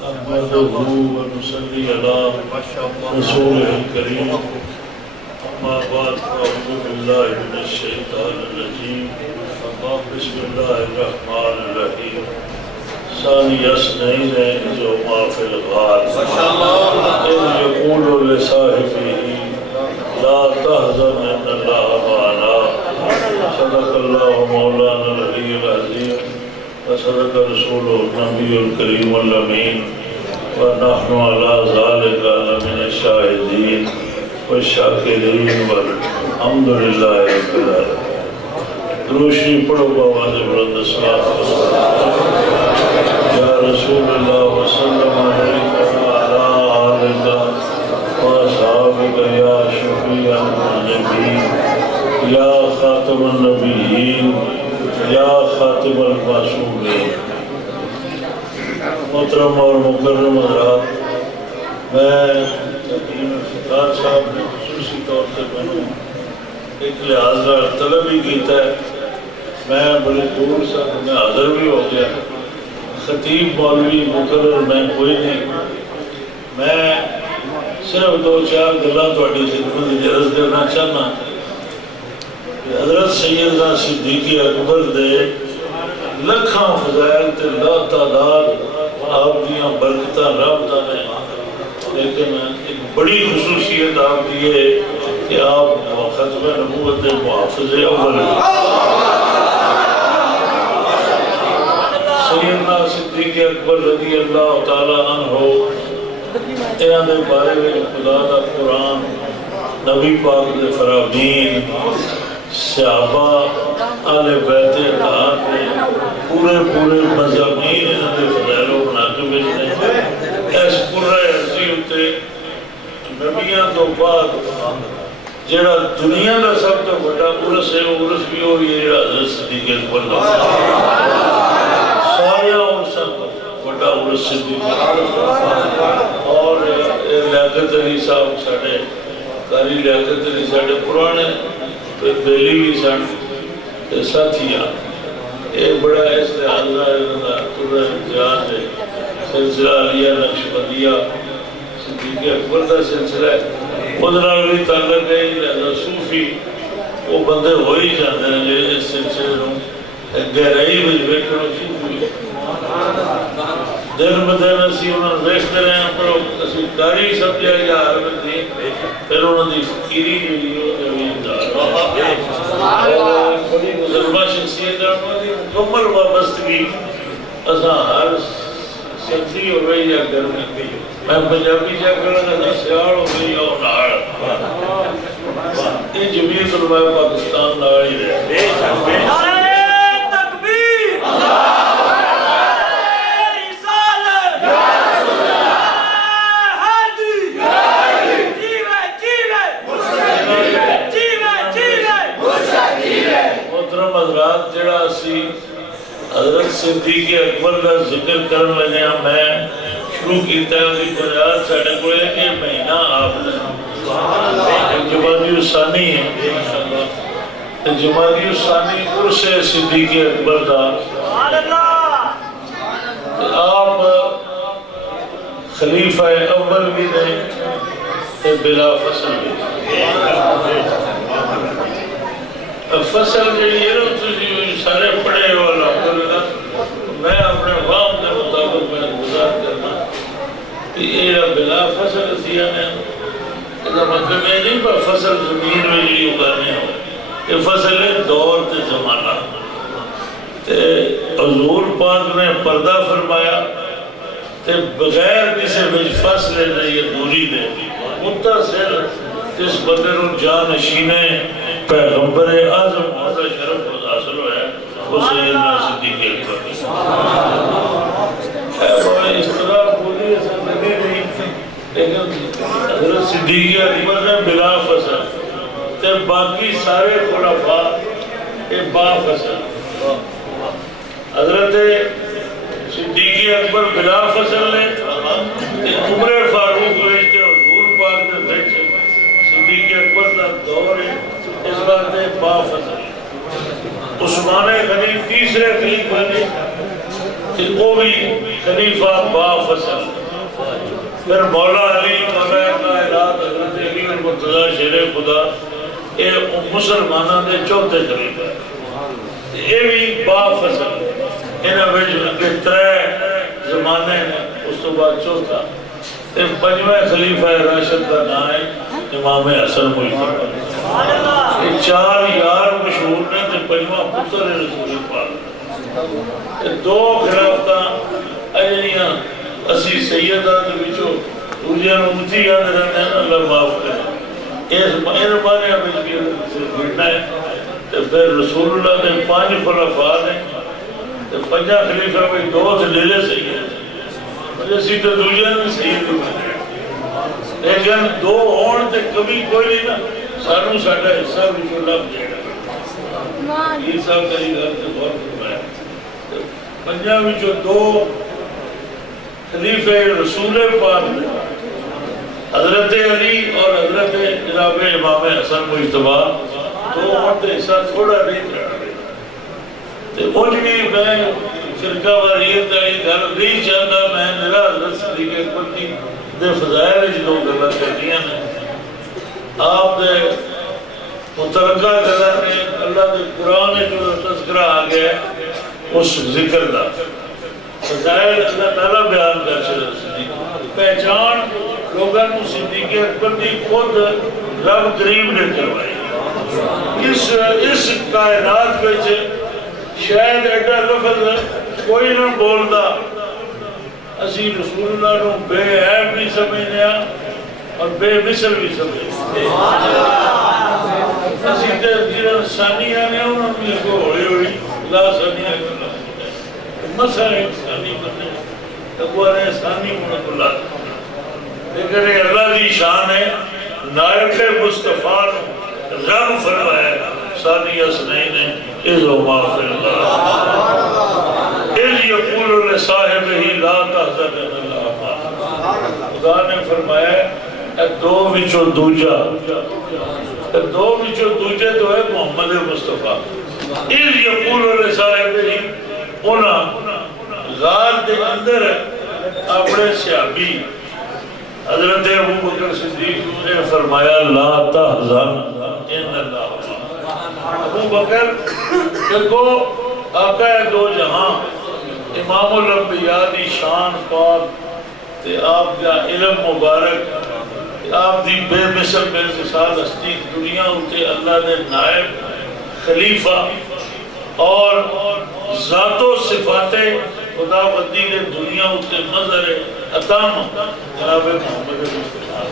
نحمده ونصلي على رسوله الكريم أما بعد فأعوذ بالله من الشيطان الرجيم بسم الله الرحمن الرحيم ثاني اثنين إذ هما في الغار إذ يقول لصاحبه لا تحزن إن الله معنا صدق الله مولانا العلي العظيم وصدق رسوله النبي الكريم الأمين ونحن على ذلك من الشاهدين والشاكرين والحمد لله رب العالمين. روشنی پڑھو بآواز بلند الصلاۃ یا رسول اللہ وسلم علیہ وعلی آلک واصحابک یا شفیع المذنبین یا خاتم النبیین یا خاتم المعصومین. محترم اور مکرم حضرات، میں تقریم افتخار صاحب نے خصوصی طور سے میں ایک لحاظ طلب ہی کیتا ہے. میں بڑے دور سے میں حاضر بھی ہو گیا. خطیب مولوی مقرر میں کوئی نہیں. میں صرف دو چار گلاں تہاڈی خدمت وچ عرض کرنا چاہنا. حضرت سیدنا صدیق اکبر دے لکھاں فضائل تے لا تعداد آپ دیاں برکتاں رابطہ نے، لیکن ایک بڑی خصوصیت آپ دی ہے کہ آپ ختم نبوت دے محافظ اول سیدنا صدیق اکبر رضی اللہ تعالیٰ عنہ. انہاں دے بارے میں خدا دا قرآن، نبی پاک دے فرامین، صحابہ، آل بیت اطہار کے پورے مضامین انہاں دے فضائل و مناقب نے. اس قرہ عرضی اتے نبیاں تو بعد جڑا دنیا کا سب تو بڑا عرس ہے، عرس بھی ہوئی ہے حضرت صدیق اکبر کا. سارے عرصوں کو بڑا عرس صدیق اکبر. اور لیاقت علی صاحب ساڑھے قاری لیاقت علی ساڑھے پرانے بیلی بھی سن ساتھیاں. یہ بڑا اس لحاظ قرہ امتیاز ہے. سلسلہ علیہ نقشبندیہ صدیق اکبر کا سلسلہ ہے. ادھر بھی تعلق ہے لہذا صوفی وہ بندے ہو ہی جاتے ہیں جو اس سلسلے گہرائی میں بیٹھے صوفی دن بدن اسی انہوں نے دیکھتے رہے ہیں. پر اسی قاری سمجھا یا عربت دی پھر انہوں نے فقیری بڑی مظلمہ شخصیت مکمل وابستگی اساں ہر سردی ہو رہی یا گرمی کی. میں پنجابی جا کرنا سیاڑ ہو گئی اور ناڑ یہ جمعیت علماء پاکستان ناڑ ہی رہے. نعرہ تکبیر، حضرات جڑا اسی حضرت صدیق اکبر کا ذکر کرن لگے ہیں، میں شروع کیتا ہے اسی بنیاد ساڑھے کو ہے کہ مہینہ آپ نے جمادی الثانی ہے. جمادی الثانی عرس صدیق اکبر کا. آپ خلیفہ اول بھی نے بلا فصل بھی. فصل جڑی ہے نا سارے پڑھے ہو الحمدللہ. میں اپنے وام کے مطابق میں گزار کرنا کہ یہ بلا فصل سیا نے اس مطلب میں نہیں پر فصل زمین میں جڑی اگانے ہو. یہ فصل ہے دور تے زمانہ. تے حضور پاک نے پردہ فرمایا تے بغیر کسی وچ فاصلے نے یہ دوری دے متصل جس بندے نوں جانشینے پیغمبر اعظم حضرت شرف حاصل ہوا ہے وہ سیدنا صدیق اکبر. اس طرح بولی زندگی نہیں لیکن حضرت صدیق اکبر نے بلا فصل تے باقی سارے خلفاء یہ با فصل. حضرت صدیق اکبر بلا فصل نے عمر فاروق ویچتے حضور پاک نے بیچے. صدیق اکبر کا دور ہے اس وقت با فصل. عثمان غنی تیسرے خلیفہ نے کہ وہ بھی خلیفہ با فصل، پھر مولا علی مولا کائنات حضرت علی المرتضی شیر خدا، یہ مسلمانوں کے چوتھے خلیفہ یہ بھی با فصل، انہاں وچ ترے زمانے نے، اس تو بعد چوتھا پنجویں خلیفہ راشد کا نام ہے امام حسن مجتبی۔ یہ چار یار مشہور نے تے پنجواں پتر رسول پاک، دو خلافتاں اجنیاں اسی سیدہ دے وچوں دوجیاں نوں امتی یاد رہنے ہیں، اللہ معاف کرے۔ اس بارے میں بھی گھٹنا ہے تے پھر رسول اللہ نے 5 خلفاء نے تے 5 خلیفہ میں 2 تھے لے سید، اسی تو دوجیاں نے سید بنے، لیکن 2 ہون تے کبھی کوئی نہیں نا، سانوں ساڈا حصہ وچوں لب جائے گا۔ یہ صاحب کری گل تے غور فرمایا، 5 وچوں 2 خلیفہ رسول پاک نے، حضرت علی اور حضرت جناب امام حسن مجتبی، 2 ہون تے حصہ تھوڑا نہیں رہا۔ تے اونج بھی میں فرقہ واریت کا یہ گل نہیں چاہتا، میں میرا حضرت صدیق اکبر کی دے فضائل وچ 2 گلاں کرنیاں نے۔ آپ دے مترکہ گلاں نے اللہ دے قرآن میں جو تذکرہ آ گیا ہے اس ذکر دا فضائل اللہ تعالیٰ بیان کر چلے صدیق پہچان لوگاں کو صدیق اکبر دی خود رب کریم نے کروائی۔ اس کائنات وچ شاید ایڈا لفظ کوئی نہ بولدا، اسی رسول اللہ نو بے عیب بھی سمجھنے اور بے مثل بھی سمجھنے۔ اسی تے جنہاں ثانیہ نے انہوں نے کو ہوئی ہوئی لا ثانیہ کرنا مسئلہ ایک ثانی کرنے تقوارے ثانی منقلہ، لیکن یہ اللہ دی شان ہے۔ نائب مصطفیٰ رب فرمایا ثانی اسنین اذ ما فی اللہ اذ یقول لصاحبہ لا تحزن ان اللہ معنا۔ خدا نے فرمایا 2 وچوں دوجا، 2 وچوں دوجے تو ہے محمد مصطفیٰ۔ اذ یقول لصاحبہ، انہاں غار دے اندر اپنے صحابی حضرت ابو بکر صدیق نے فرمایا لا تحزن ان اللہ معنا۔ ابو بکر دیکھو آقا دو جہاں امام الانبیاء دی شان پاک تے آپ کا علم مبارک، آپ دی بے مثل بے مثال ہستی دنیا ہوتے اللہ نے نائب خلیفہ اور ذات و صفات خدا بندی نے دنیا ہوتے مظہر اتام جناب محمد مصطفیٰ،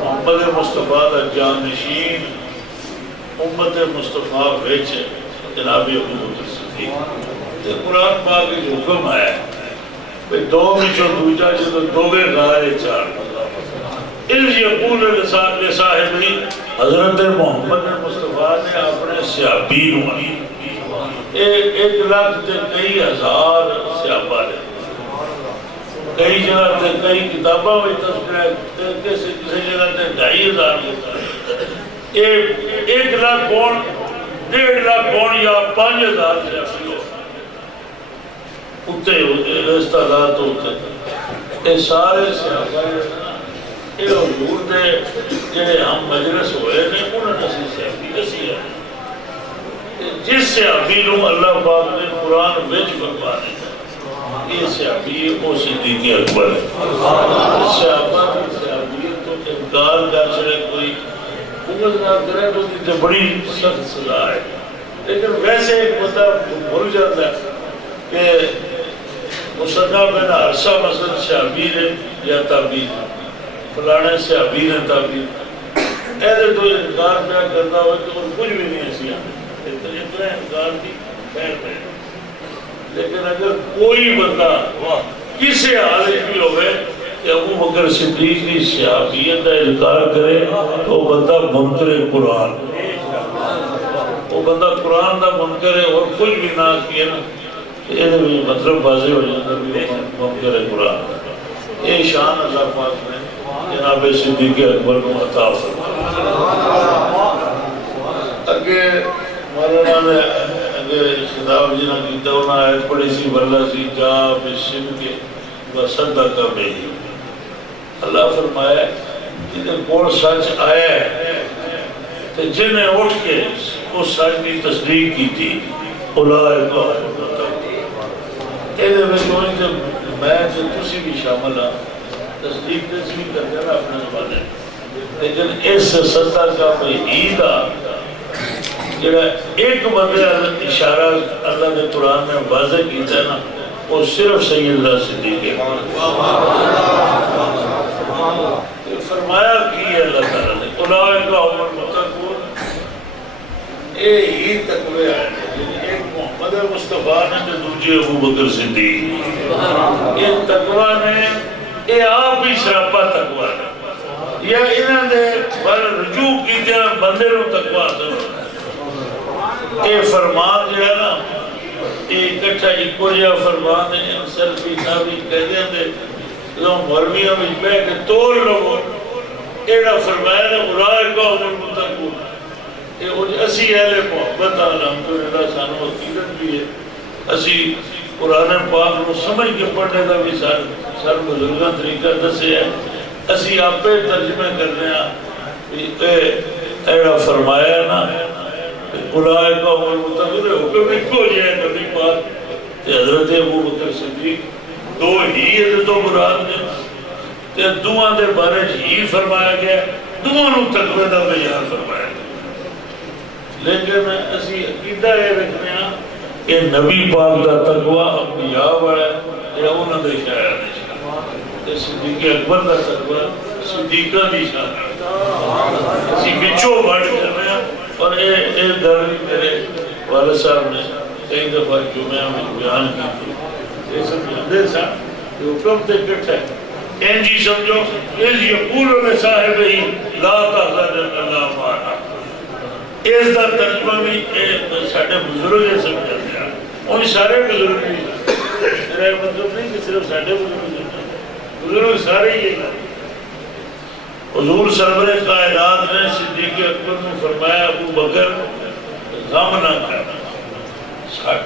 محمد مصطفیٰ دا جانشین امت مصطفیٰ ویچ جناب ابو بکر صدیق۔ تے قرآن پاک جو حکم آیا ہے 2 وچوں دوجا جدو 2 غارے 4 اذ یقول لصاحبہ، حضرت محمد مصطفیٰ نے اپنے صحابی نو 1 لاکھ تے کئی ہزار صحابہ نے، کئی جگہ تے کئی کتاباں میں تذکرہ ہے، کسی جگہ تے 2,500 ہوتا ہے۔ 1 لاکھ کون 1.5 لاکھ کون یا 5,000 صحابی ہو اتے ہوتے رستادات ہوتے، یہ سارے صحابہ یہ حضور دے جنہیں ہم مجلس ہوئے نے انہوں نے صحابی اسی ہے۔ جس صحابی نو اللہ پاک نے قرآن وچ فرمانے یہ صحابی وہ صدیق اکبر ہے۔ صحابہ کی صحابیت تو انکار کر چلے کوئی امت نہ کرے تو دیتے بڑی سخت سزا ہے، لیکن ویسے ایک بندہ بھول جاتا ہے کہ مصنع بن عرصہ مثلا صحابی نے یا تابعی فلانے صحابی نے تابعی ایسے تو انکار کیا کرتا ہو تو کچھ بھی نہیں ایسی اتنا انکار کی خیر ہے۔ لیکن اگر کوئی بندہ کسی حالت بھی ہوئے کہ ابو بکر صدیق کی صحابیت کا انکار کرے تو وہ بندہ منکر قرآن، وہ بندہ قرآن کا منکر ہے اور کچھ بھی نہ کیا نا یہ مطلب واضح ہو جاتا ہے منکر قرآن۔ یہ شان اللہ پاک نے جناب صدیق اکبر کو عطا فرمایا۔ اگے مولانا نے خطاب جنہ کیتا انہوں نے آیت پڑھی سی واللہ سی جا بشن کے وصدق بہی. اللہ فرمایا جنہیں کول سچ آیا ہے تو جنہیں اٹھ کے اس سچ کی تصدیق کی تھی اولئک هم المتقون. کہتے میں کوئی کہ میں جو تسی بھی شامل ہاں تصدیق تصدیق کر دینا اپنے زبانے. لیکن اس صدقہ بہی دا جڑا ایک بندے اشارہ اللہ نے قرآن میں واضح کیتا ہے نا وہ صرف سیدنا صدیق ہے. فرمایا کی ہے اللہ تعالیٰ نے اولئک هم المتقون. اے ہی تقوی ہے ایک محمد مصطفیٰ نے جو دوجے ابو بکر صدیق. یہ تقوی نے یہ آپ ہی سراپا تقوی ہے یا انہوں نے رجوع کیتے ہیں بندے نو تقوی سمجھنا. یہ فرمان جو ہے نا یہ اکٹھا ایک جہاں فرمان ہے سلفی نابی کہتے ہیں لوگ مرویوں میں بہ کے توڑ لوگوں ایڑا فرمایا نا اولئک هم المتقون. یہ اسی اہل محبت الحمدللہ سانو عقیدت بھی ہے. اسی قرآن پاک کو سمجھ کے پڑھنے کا بھی سر بزرگاں طریقہ دسے ہے. اسی آپ پہ ترجمہ کرنے ہیں ایڑا فرمایا نا اولئک هم المتقون. حکم ایک ہو جائے نبی پاک حضرت ابو بکر صدیق دو ہی حضرتوں مراد نے تے دوہاں دے بارے ہی فرمایا گیا دوہاں نو تقوی دا بیان فرمایا گیا. لیکن اسی عقیدہ یہ رکھنے ہیں کہ نبی پاک دا تقوی انبیاء والا ہے یا انہوں نے شاید نہیں. صدیق اکبر دا تقوی صدیقہ دی شاید اسی بچوں بڑھ کر رہے ہیں. اور یہ در میرے والد صاحب نے کئی دفعہ جمعہ میں بیان کی تھی. یہ سب جاندے سا کہ حکم تے کٹھا ہے انجی سمجھو اس یقول میں صاحب ہی لا تحزن اللہ معنا. اس دا ترجمہ بھی ساڑھے بزرگ یہ سمجھاتے ہیں ان سارے بزرگ بھی میرا مطلب نہیں کہ صرف ساڑھے بزرگ سارے ہی ہیں. حضور سرور کائنات نے صدیق اکبر نے فرمایا ابو بکر غم نہ کر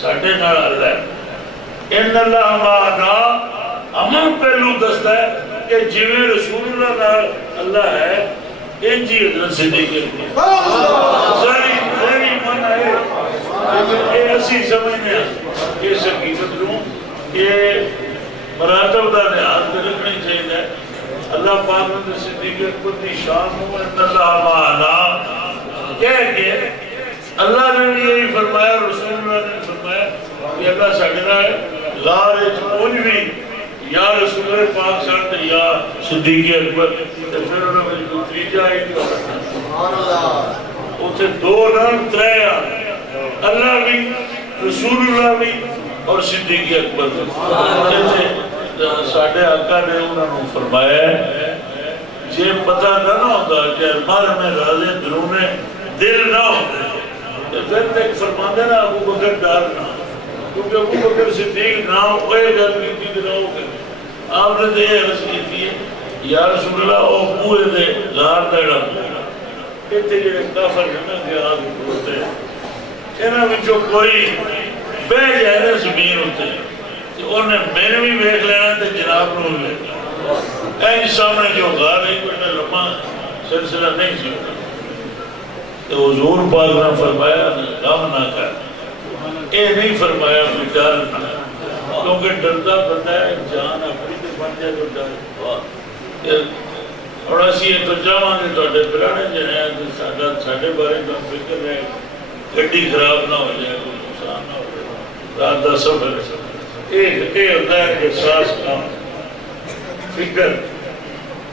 ساڑھے نال اللہ ہے. ان اللہ معنا امن پہلو دستا ہے کہ جویں رسول اللہ نال اللہ ہے انجی حضرت صدیق اکبر ساری من ہے. یہ اسی سمجھنے ہیں اس حقیقت کو یہ مراتب دا لحاظ رکھنی چاہیے. اللہ پاک نے صدیق اکبر کی شان ہو ان اللہ معنا کہہ کے اللہ نے بھی یہی فرمایا رسول اللہ نے فرمایا کہ اللہ ساڑھنا ہے غار اچھوج بھی یا رسول اللہ پاک ساتھ یا صدیق اکبر. پھر انہوں نے جو تریجہ آئی تھی اسے دو نام ترے اللہ بھی رسول اللہ بھی اور صدیق اکبر بھی. ساڑھے آقا نے انہوں نے فرمایا یہ پتہ نہ ہوتا کہ ارمان میں رازے درونے دل نہ ہوتے پھر تک فرما دینا ابو بکر ڈار نہ کیونکہ ابو بکر صدیق نہ ہوئے گھر کی تھی نہ ہو گئے. آپ نے دے عرض کی تھی یا رسول اللہ او بوئے دے غار دیڑا کہتے جڑے کافر جنہ کے آگ ہوتے ہیں انہاں وچوں کوئی بہ جائے نا زمین ہوتے ہیں انہیں میں نے بھی بیٹھ لینا تھے جناب نے بھی بیٹھ لینا. این سامنے جو غار ہے کوئی لمحہ سلسلہ نہیں سی ہوتا. تو حضور پاک نے فرمایا غم نہ کر. یہ نہیں فرمایا کوئی ڈر نہ کیونکہ ڈرتا بندہ ہے جان اپنی تو بن جائے تو ڈر. اور اسی یہ تو جاواں گے تو پرانے جنے ساڈے بارے کا فکر ہے گڈی خراب نہ ہو جائے کوئی نقصان نہ ہو جائے رات دا سفر ایک ہوتا ہے احساس کام فکر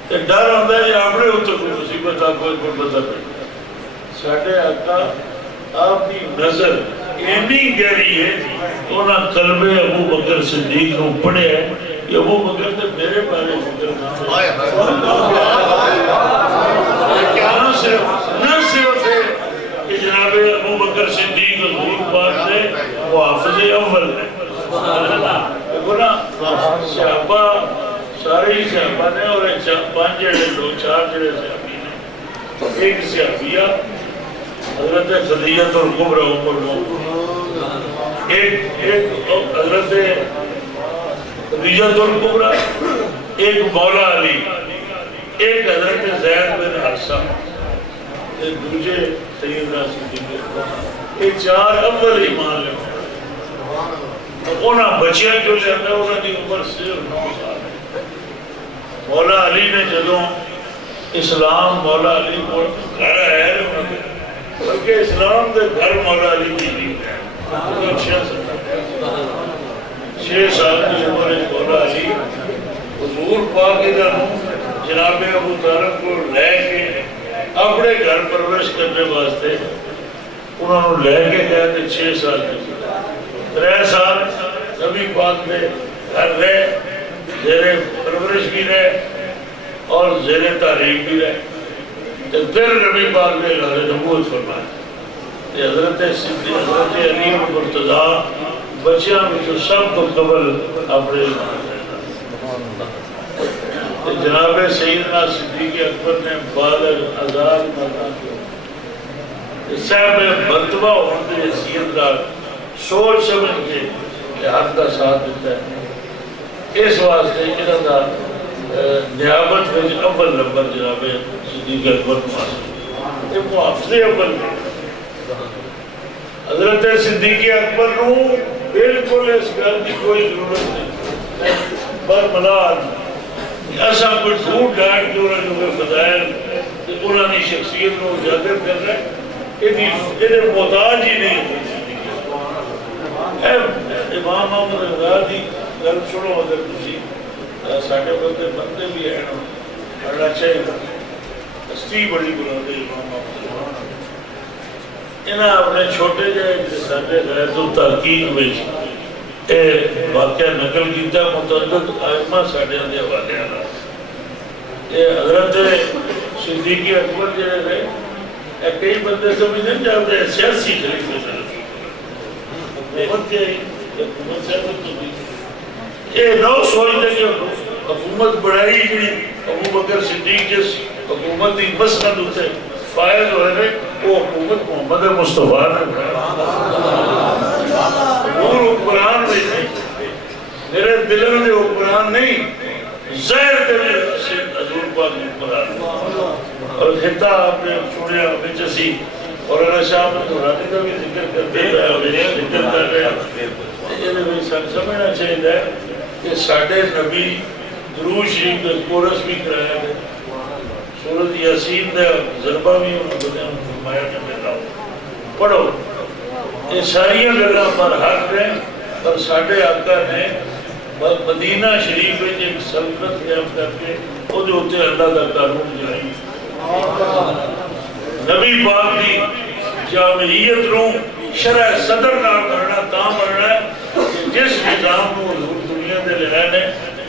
ڈر ہوتا ہے اپنے اتر کوئی مصیبت آپ کو پتہ پڑے. ساڑھے آقا آپ کی نظر اینی گہری ہے انہاں قلب ابو بکر صدیق کو پڑھے ہے کہ ابو بکر نے میرے بارے فکر نہ صرف ہے کہ جناب ابو بکر صدیق حضور پاک نے وہ حافظ اول ہے. صحابہ سارے ہی صحابہ نے اور پانچ جڑے دو چار جڑے صحابی نے. ایک صحابیہ حضرت خدیجہ الکبریٰ ایک حضرت خدیجہ الکبریٰ، ایک مولا علی، ایک حضرت زید بن حارثہ، ایک دوجے سیدنا صدیق، یہ چار اول ایمان لے انہاں بچیاں جو جاتا ہے انہاں کی عمر صرف 9 سال ہے۔ مولا علی نے جدوں اسلام مولا علی کو گھر ہے بلکہ اسلام دے گھر مولا علی کی لی ہے 6 سال کی عمر مولا علی حضور پاک جناب ابو طالب کو لے کے اپنے گھر پرورش کرنے واسطے انہوں نے لے کے گئے تھے 6 سال کی 3 سال نبی پاک نے گھر رہے، زیر پرورش بھی رہے اور زیر تعلیم بھی رہے، تو پھر نبی پاک نے اعلان نبوت فرمایا۔ حضرت صدیق حضرت علی مرتضیٰ بچیاں میں جو سب کو قبل اپنے جناب سیدنا صدیق اکبر نے بالغ آزاد مردان کو صاحب مرتبہ ہونے حیثیت کا سوچ سمجھ کے حق کا ساتھ دیتا ہے، اس واسطے انہوں کا نیابت میں اول نمبر جناب صدیق اکبر محافظ یہ محافظ اول حضرت صدیق اکبر نو بالکل اس گل کی کوئی ضرورت نہیں، برملاد ایسا کوئی جھوٹ ڈانٹ کے انہوں نے فضائل انہوں نے شخصیت کو اجاگر کر رہے انہیں محتاج ہی نہیں۔ امام محمد رضا دی گل سنو اگر تسی ساڑھے بندے بھی ہیں پڑھنا چاہیے ہستی بڑی بلاتے امام محمد رضا انہاں اپنے چھوٹے جائے ساڑھے غیرت و تحقیق میں واقعہ نقل کیتا متعدد آئمہ ساڑھے اندھے حوالے آنا یہ حضرت صدیق اکبر جائے رہے کئی بندے سمجھ نہیں جاتے سیاسی خلیفے سے حکومت کے حکومت سے یہ نو سوچتے کہ حکومت بڑھائی گئی ابو بکر صدیق جس حکومت کی مسند ہوتے فائد ہوئے نے وہ حکومت محمد مصطفیٰ نے حکمران نہیں میرے دلوں نے حکمران نہیں زہر دل سے حضور پاک حکمران اور خطہ آپ نے چھوڑیا ہمیں جسی اور اللہ شاہ میں قرآن کا بھی ذکر کرتے ہیں ذکر کر رہے ہیں یہ بھی سمجھنا چاہیے کہ ساڑھے نبی درود شریف کا کورس بھی کرایا گئے سورت یاسین دے ضربہ بھی انہوں نے فرمایا کہ میں لاؤں پڑھو یہ ساری گلہ پر حق رہے اور ساڑھے آقا نے مدینہ شریف میں ایک سلطنت قیام کر کے وہ جو ہوتے اللہ کا قانون جائی نبی پاک کی جامعیت رو شرع صدر نہ کرنا تاں مرنا ہے جس نظام کو حضور دنیا دے لینے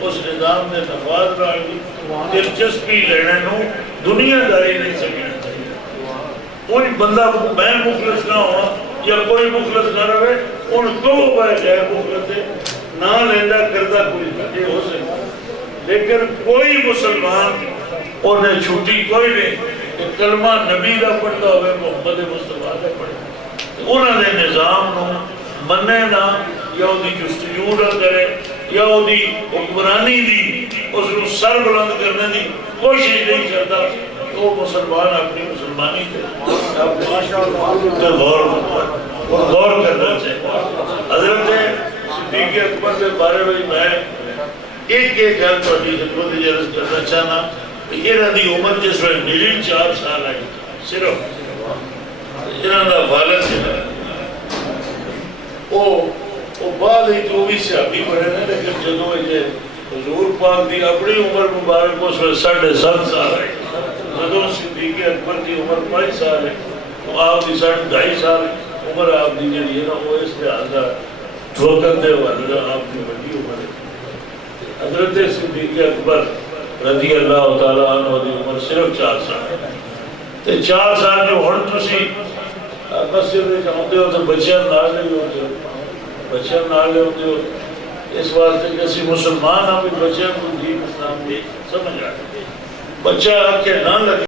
اس نظام نے نفاذ رہا ہے دلچسپی لینے نو دنیا داری نہیں سکنا چاہیے ان بندہ میں مخلص نہ ہوا یا کوئی مخلص نہ رہے ان کو بھائی جائے مخلص ہے نہ لیندہ کردہ کوئی یہ ہو سکتا لیکن کوئی مسلمان انہیں چھوٹی کوئی نہیں کہ کلمہ نبی دا پڑھتا ہوئے محمد مصطفیٰ دا پڑھتا انہوں نے نظام نو مننے نہ یا دی جستجو نہ کرے یا دی حکمرانی دی اس کو سر بلند کرنے دی کوشش نہیں کرتا تو مسلمان اپنی مسلمانی تے اپنے غور کرنا چاہیے حضرت صدیق اکبر کے بارے میں ایک گل تہاڈی خدمت وچ عرض کرنا چاہنا انہاں دی عمر جس وقت میری 4 سال آئی صرف انہاں دا والد ہے وہ بعد ہی جو بھی صحابی بڑھے ہیں لیکن جدوں یہ حضور پاک دی اپنی عمر مبارک اس وقت 7.5 سال آئی جدوں صدیق اکبر کی عمر 5 سال ہے تو آپ دی 2.5 سال عمر آپ دی جڑی ہے نا وہ اس لحاظ وقت دے والدہ آپ کی بڑی عمر ہے حضرت صدیق اکبر رضی اللہ تعالیٰ عنہ دی عمر صرف 4 سال ہے تو 4 سال جو ہن تسی مسجد میں جاؤندے ہو تو بچیاں نال نہیں ہوتے بچیاں نال نہیں ہوتے ہو اس واسطے کہ اسی مسلمان ہم بچیاں کو دین اسلام دی سمجھ آئے بچہ آکے نہ لگے